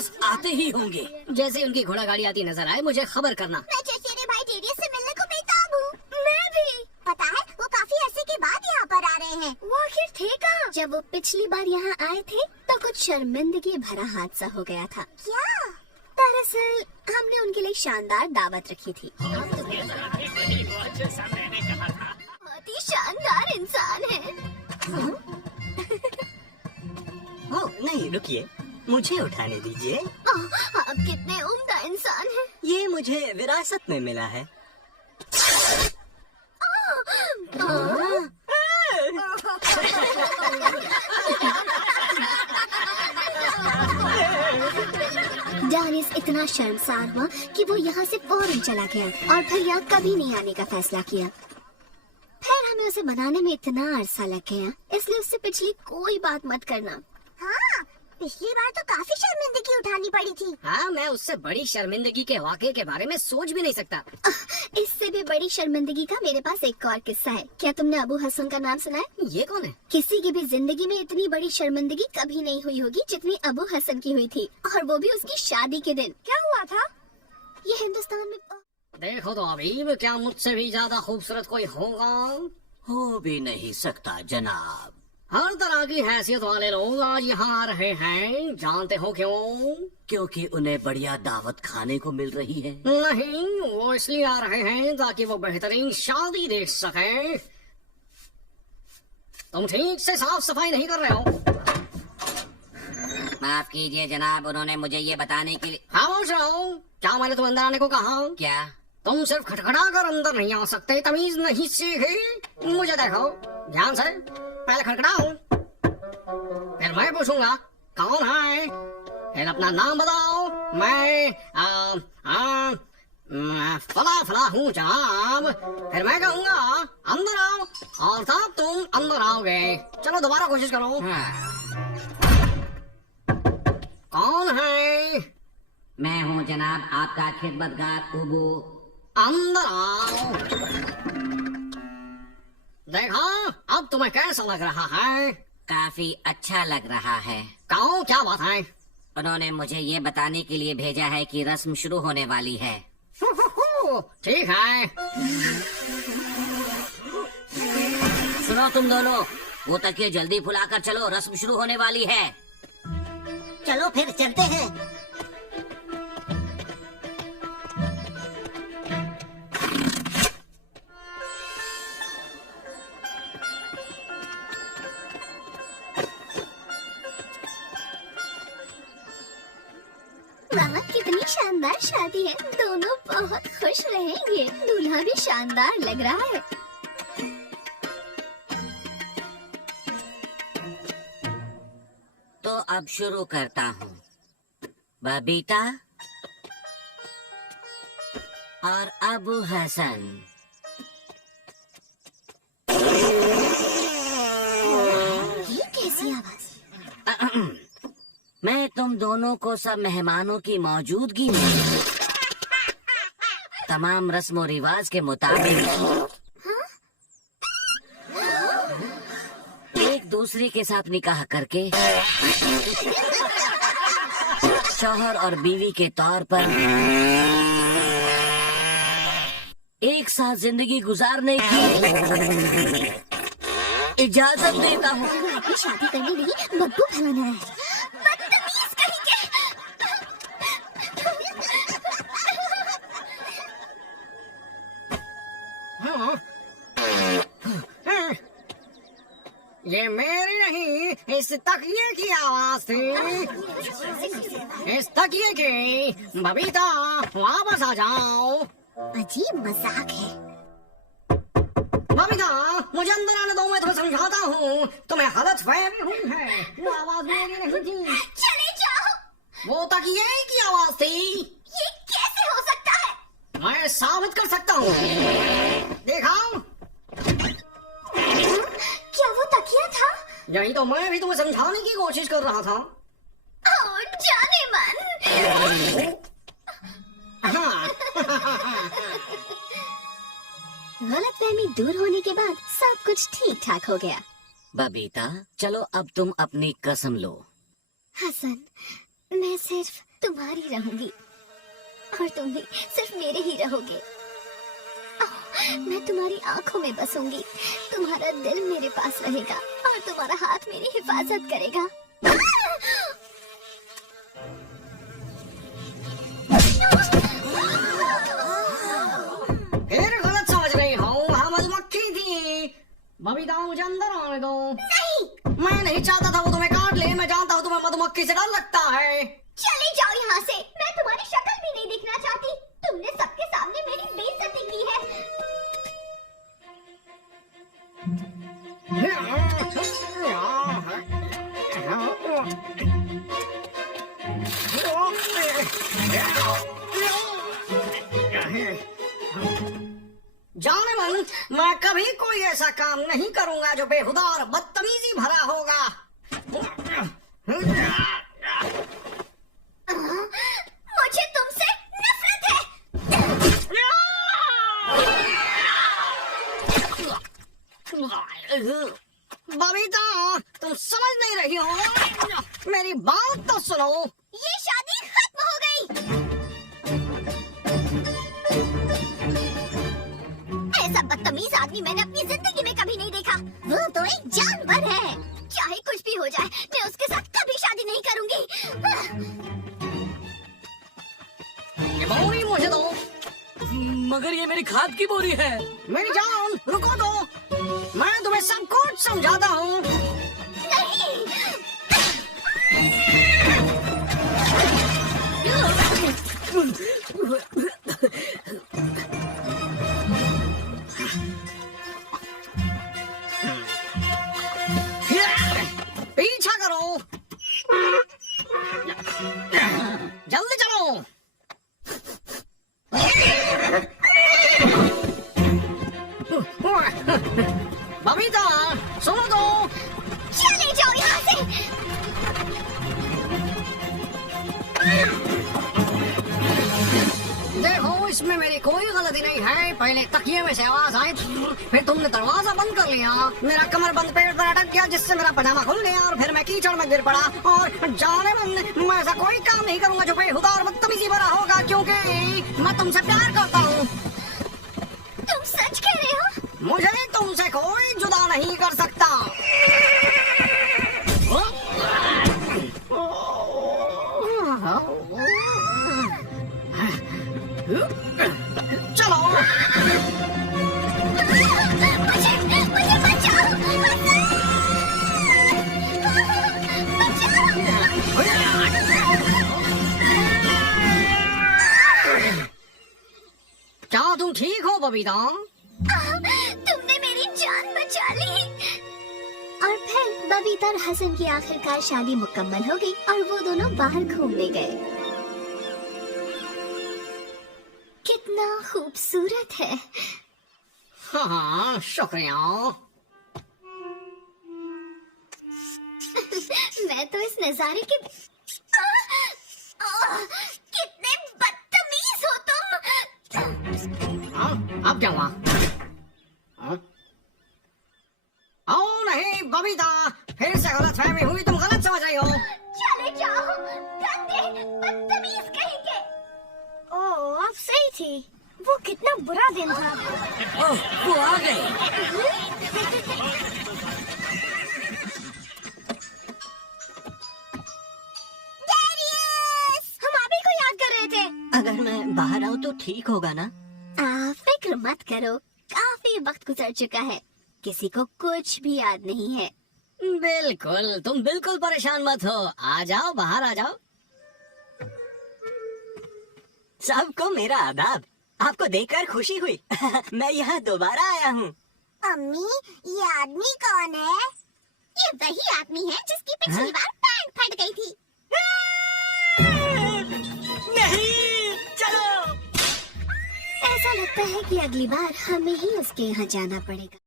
बस आते ही होंगे। जैसे उनकी घोड़ा गाड़ी आती नजर आए मुझे खबर करना। मैं चचेरे भाई डेरियस से मिलने को बेताब हूँ। मैं भी। पता है वो काफी अरसे के बाद यहाँ पर आ रहे हैं। वो आखिर थे कहाँ? जब वो पिछली बार यहाँ आए थे तो कुछ शर्मिंदगी भरा हादसा हो गया था। क्या? दरअसल हमने उनके लिए शानदार दावत रखी थी। बहुत ही शानदार इंसान है। ओह नहीं, रुकिए, मुझे उठाने दीजिए। आप कितने उम्दा इंसान हैं। ये मुझे विरासत में मिला है। डानिस इतना शर्मसार हुआ कि वो यहाँ से फौरन चला गया और फिर यहाँ कभी नहीं आने का फैसला किया। फिर हमें उसे बनाने में इतना अरसा लग गया, इसलिए उससे पिछली कोई बात मत करना। हाँ, पिछली बार तो काफी शर्मिंदगी उठानी पड़ी थी। हाँ, मैं उससे बड़ी शर्मिंदगी के वाक़े के बारे में सोच भी नहीं सकता। इससे भी बड़ी शर्मिंदगी का मेरे पास एक और किस्सा है। क्या तुमने अबू हसन का नाम सुना है? ये कौन है? किसी की भी जिंदगी में इतनी बड़ी शर्मिंदगी कभी नहीं हुई होगी जितनी अबू हसन की हुई थी, और वो भी उसकी शादी के दिन। क्या हुआ था? ये हिंदुस्तान में देखो तो अभी क्या मुझसे भी ज्यादा खूबसूरत कोई होगा? हो भी नहीं सकता जनाब। हर तरह की हैसियत वाले लोग आज यहाँ आ रहे हैं, जानते हो क्यों? क्योंकि उन्हें बढ़िया दावत खाने को मिल रही है। नहीं, वो इसलिए आ रहे हैं ताकि वो बेहतरीन शादी देख सके। तुम ठीक से साफ सफाई नहीं कर रहे हो। माफ कीजिए जनाब, उन्होंने मुझे ये बताने के लिए। खामोश रहो। क्या मैंने तुम अंदर आने को कहा? क्या? तुम सिर्फ खटखटा कर अंदर नहीं आ सकते, तमीज नहीं सीखी? मुझे देखो ध्यान से, पहले खटखटाओ, फिर मैं पूछूंगा कौन है, फिर अपना नाम बताओ। मैं फला फला हूँ जनाब। फिर मैं कहूँगा अंदर आओ, और तब तुम अंदर आओगे। चलो दोबारा कोशिश करो। कौन है? मैं हूँ जनाब, आपका खिदमतगार उबू। अंदर आओ। देखा, अब तुम्हें कैसा लग रहा है? काफी अच्छा लग रहा है। कहो क्या बात है? उन्होंने मुझे ये बताने के लिए भेजा है कि रस्म शुरू होने वाली है। ठीक है। सुनो तुम दोनों, वो तकिए जल्दी फुलाकर चलो, रस्म शुरू होने वाली है। चलो फिर चलते हैं। वाह, कितनी शानदार शादी है। दोनों बहुत खुश रहेंगे। दूल्हा भी शानदार लग रहा है। तो अब शुरू करता हूँ। बबीता और अबू हसन। ये कैसी आवाज? मैं तुम दोनों को सब मेहमानों की मौजूदगी में तमाम रस्म रिवाज के मुताबिक एक दूसरे के साथ निकाह करके शौहर और बीवी के तौर पर एक साथ जिंदगी गुजारने की इजाजत देता हूँ। शादी करने नहीं, बदबू फैलाना है। बदतमीज कहीं के। ये मेरी नहीं, इस तकिए की आवाज थी। इस तकिए की। बबीता वापस आ जाओ। अजीब मजाक है। बबीता, मुझे अंदर आने दो, मैं तुम्हें समझाता हूँ। तुम्हें गलत फहमी हुई है, वो आवाज मेरी नहीं थी। चले जाओ। वो तकिए की आवाज थी। ये कैसे हो सकता है? मैं साबित कर सकता हूँ। दिखाओ। क्या वो तकिया था? यही तो मैं भी तुम्हें समझाने की कोशिश कर रहा था। ओ, जाने मन। गलतफहमी दूर होने के बाद सब कुछ ठीक ठाक हो गया। बबीता, चलो अब तुम अपनी कसम लो। हसन, मैं सिर्फ तुम्हारी रहूंगी और तुम भी सिर्फ मेरे ही रहोगे। मैं तुम्हारी आंखों में बसूंगी, तुम्हारा दिल मेरे पास रहेगा और तुम्हारा हाथ मेरी हिफाजत करेगा। फिर गलत समझ रही हूँ, वहाँ मधुमक्खी थी। बबीता मुझे अंदर आने दो। नहीं, मैं नहीं चाहता था वो तुम्हें काट ले। मैं जानता हूँ तुम्हें मधुमक्खी से डर लगता है। चले जाओ यहाँ से। मैं तुम्हारी शक्ल भी नहीं दिखना चाहती। तुमने सबके सामने मेरी बेइज्जती की है। जाने मन, मैं कभी कोई ऐसा काम नहीं करूंगा जो बेहुदा और बदतमीजी भरा होगा। मुझे तुमसे नफरत है। बबीता, तुम समझ नहीं रही हो। मेरी बात तो सुनो। ये शादी खत्म हो गई। ऐसा बदतमीज आदमी मैंने अपनी जिंदगी में कभी नहीं देखा। वो तो एक जानवर है। चाहे कुछ भी हो जाए, मैं उसके साथ कभी शादी नहीं करूंगी। ये बोरी मुझे दो। मगर ये मेरी खाद की बोरी है। मेरी जान, रुको दो। मैं तुम्हें सब कुछ समझाता हूँ। नहीं। पीछा करो, जल्दी चलो। बबीता, सुनो तो। चले जाओ यहाँ से। देखो, इसमें मेरी कोई गलती नहीं है। पहले तकिए में से आवाज आई, फिर तुमने दरवाजा बंद कर लिया। मेरा कमर बंद पेट पर अटक गया, जिससे मेरा पजामा खुल गया और फिर मैं कीचड़ में गिर पड़ा। और जाने मन, मैं ऐसा कोई काम नहीं करूंगा जो बेहुदा और बदतमीजी भरा होगा, क्योंकि मैं तुमसे प्यार करता हूँ। तुम सच कह रहे हो? मुझे तुमसे कोई जुदा नहीं कर सकता। चलो। मुझे बचाओ। क्या तुम ठीक हो बबीता? तुमने मेरी जान बचा ली। और फिर बबीता और हसन की आखिरकार शादी मुकम्मल हो गई और वो दोनों बाहर घूमने गए। कितना खूबसूरत है। हाँ, शुक्रिया। मैं तो इस नजारे के कितने बदतमीज हो तुम। हाँ, अब क्या हुआ? हाँ? ओ नहीं बबीता, फिर से गलतफहमी हुई। तुम गलत समझ रही हो। चले जाओ, गंदे बदतमीज कहेंगे। ओह, आप सही थी। वो कितना बुरा दिन था। ओह, वो आ गए। हम आप ही को याद कर रहे थे। अगर मैं बाहर आऊँ तो ठीक होगा ना? फिक्र मत करो, काफी वक्त गुजर चुका है। किसी को कुछ भी याद नहीं है। बिल्कुल, तुम बिल्कुल परेशान मत हो। आ जाओ, बाहर आ जाओ। सबको मेरा आदाब। आपको देखकर खुशी हुई। मैं यहाँ दोबारा आया हूँ। अम्मी, ये आदमी कौन है? ये वही आदमी है जिसकी पिछली बार पैंट फट गई थी। नहीं, चलो। ऐसा लगता है कि अगली बार हमें ही उसके यहाँ जाना पड़ेगा।